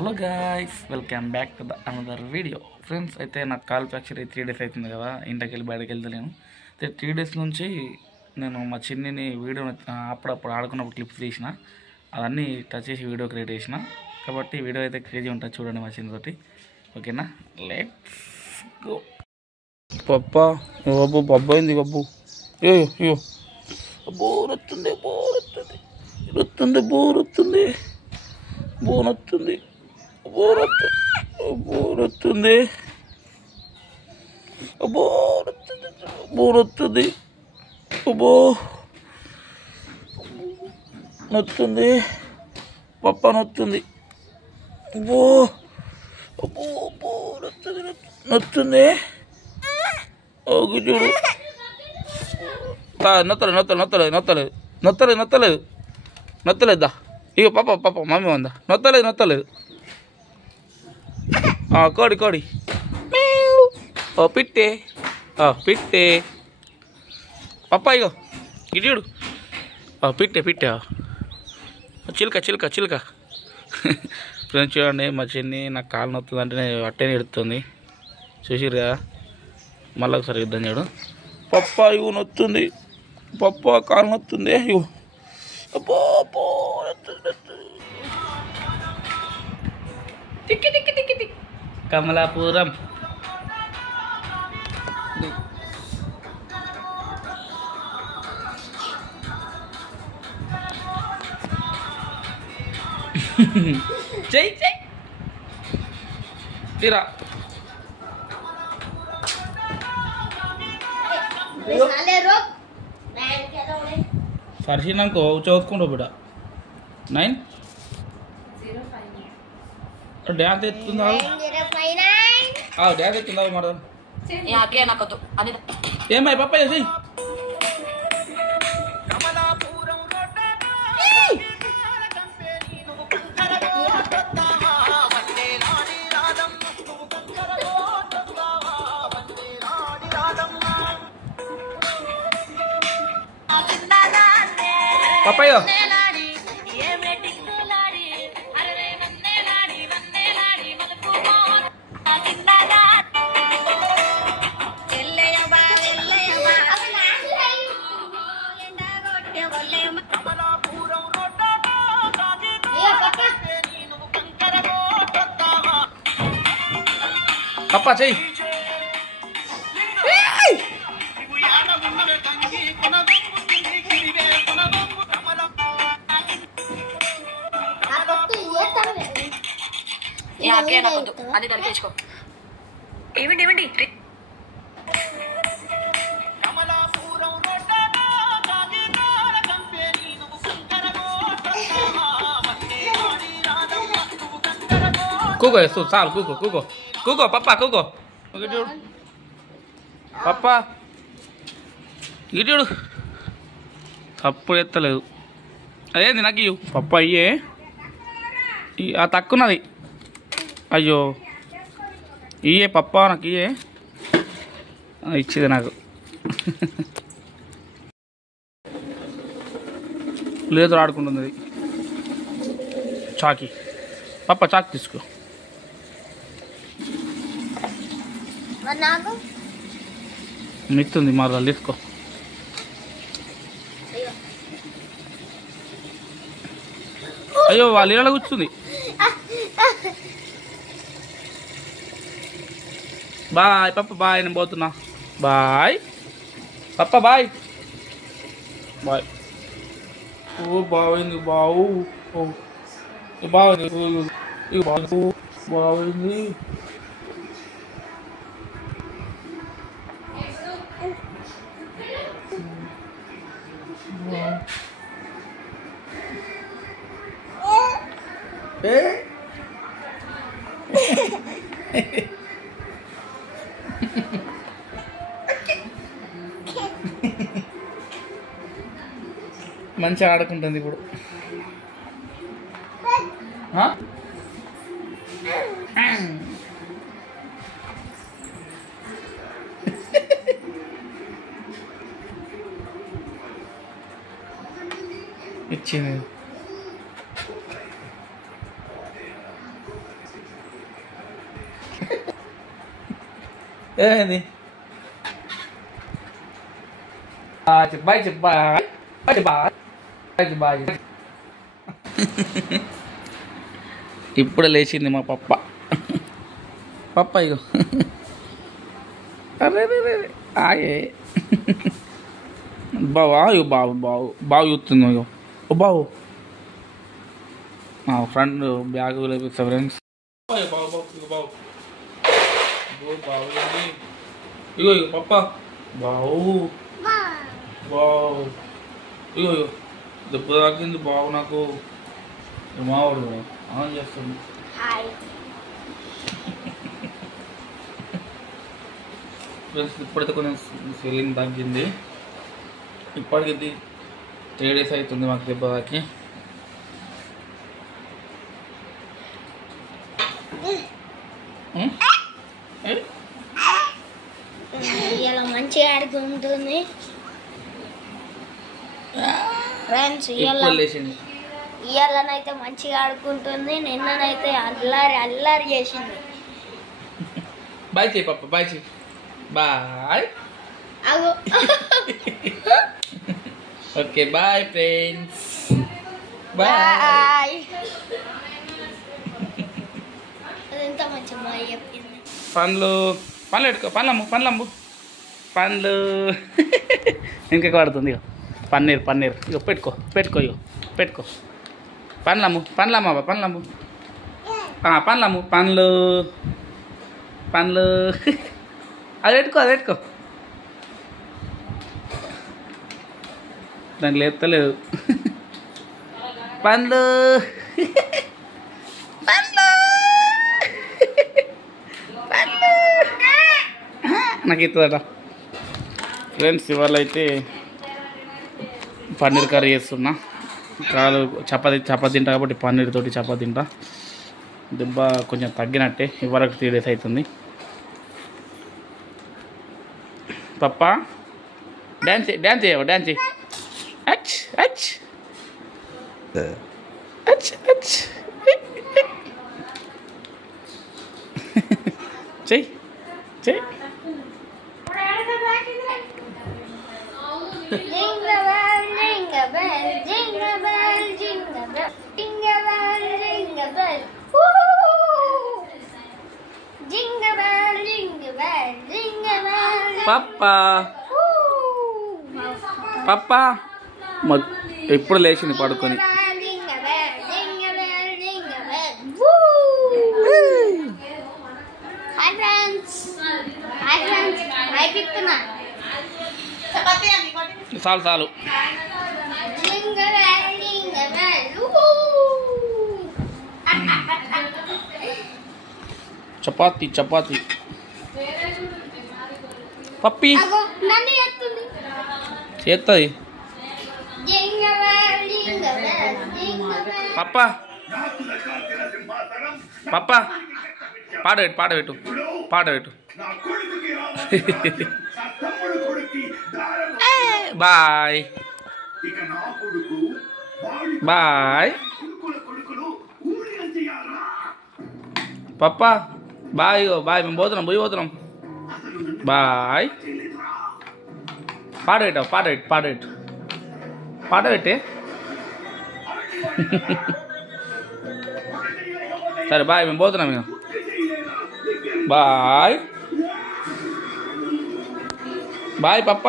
Hello guys, welcome back to the another video. Friends, అయితే నాకు call fracture 3 days అవుతుంది కదా, ఇంటికి వెళ్ళి బయటకు వెళ్తలేను. అయితే 3 days నుంచి నేను మా చిన్నిని వీడియో అప్పుడప్పుడు ఆడుకున్నప్పుడు క్లిప్స్ తీసిన, అవన్నీ టచ్ చేసి వీడియో క్రియేట్ చేసిన. కాబట్టి వీడియో అయితే క్రేజీ ఉంటుంది, చూడండి మా చిన్న తోటి. ఓకేనా, లెట్స్ గో. పప్పా బాబు బొబ్బైంది బాబు. అయ్యో బోరొస్తుంది బోరొస్తుంది వస్తుంది బోరొస్తుంది బోరొస్తుంది బోరొస్తుంది బోరొస్తుంది బో నొత్తుంది పప్ప నొత్తుంది బో బోరొస్తుంది నొత్తుంది. చూడు నొత్తలేదా? ఇక పాప మమ్మీ ఉందా? నొత్తలేదు. కోడి ఓ పిట్టే పప్ప ఇగో ఇటు పిట్టే చిలుక ఫ్రెండ్స్ చూడండి, మా చిన్ని నాకు కాలు నొత్తుంది అంటే అట్టేనే ఎడుతుంది. చూసిరుగా, మళ్ళీ ఒకసారి ఇద్దాం చూడు. పప్ప ఇవి నొత్తుంది, పప్ప కాలు నొత్తుంది. ఇగో కమలాపురం జై తీరా సరిసినాకో చదువుకుంటావు బిడ్డ. 9 డ్యాన్స్ ఎత్తుందా? డ్యాన్స్ ఎత్తుందా మేడం? ఏమై పప్ప చేసి పప్పయ్యో పప్ప చెయ్యి. అది దొరికేసుకో. ఏమండి కూకో చాలు కూకో పప్ప కూకో పప్ప గిటుడు తప్పుడు ఎత్తలేదు. అదేంది నాకు ఇవ్వు పప్ప. అయ్యే ఆ తక్కున్నది. అయ్యో ఇయ్యే పప్ప, నాకు ఇయ్యే ఇచ్చేది నాకు. లేదు ఆడుకుంటుంది చాకి. పప్ప చాకి తీసుకో. మిత్తుంది మరలా తీసుకో. అయ్యో వాళ్ళు ఇలా కూర్చుంది. బాయ్ పప్ప, బాయ్, నేను పోతున్నా. బాయ్ పప్ప, బాయ్. ఓ బాగుంది బావు, బాగుంది బాగుంది. మంచిగా ఆడుకుంటుంది ఇప్పుడు. ఇచ్చింది ఏమైంది బాయ్ చెప్పు బాయ్ బాయ్ బాయ్. ఇప్పుడు లేచింది మా పప్ప ఇగో. అరే ఆయే బావా ఇగో బావు చూస్తుంది ఇగో. ఓ బావు మా ఫ్రెండ్ బ్యాగ్ లేపిస్తా ఫ్రెండ్స్. బావు ఇగో ఇగో పప్ప బావు ఇగో దెబ్బ తాకింది బావు నాకు. మావాడు ఆన్ చేస్తుంది. ఫ్రెండ్స్ ఇప్పుడైతే కొంచెం ఫీలింగ్ తగ్గింది. ఇప్పటికి 3 days అవుతుంది మాకు దెబ్బ తాకి. ఇలా మంచిగా ఆడుకుంటుంది ఫ్రెండ్స్. ఇవాళనైతే మంచిగా ఆడుకుంటుంది, నిన్ననైతే అల్లారి చేసింది. బాయ్ చెయ్యి పప్ప బాయ్ చెయ్యి bye. Okay bye friends bye. అదంతా మంచి బాయ్ చెప్పింది. పండ్లు పెట్టుకో పండ్లమ్ము ఇంకెక్కువ పడుతుంది. ఇక పన్నీర్ ఇక పెట్టుకో ఇక పెట్టుకో. పండ్లమ్ము పండ్లు అది పెట్టుకో. దానికి లేపుతలేదు. పండ్లు నాకు ఇస్తుందట. ఫ్రెండ్స్ ఇవాళ అయితే పన్నీర్ కర్రీ చేస్తున్నా. చపాతి తింటా కాబట్టి పన్నీర్ తోటి చపాతి తింటా. దెబ్బ కొంచెం తగ్గినట్టే. ఇవాళ 3 days అవుతుంది. పప్ప డ్యాన్స్ చేయవా? డ్యాన్స్ చేయి. అచ్ అచ్ అచ్ అచ్ చెయ్యి. పప్ప ఎప్పుడు లేచింది పడుకొని. చాలు చపాతి పప్పి చేస్తుంది. పప్ప పాడబెట్టు బాయ్ పప్ప బాయ్ మేము పోతున్నాం. బాయ్ పాడబెట్టే. సరే బాయ్ మేము పోతున్నాం ఇక. బాయ్ పప్ప.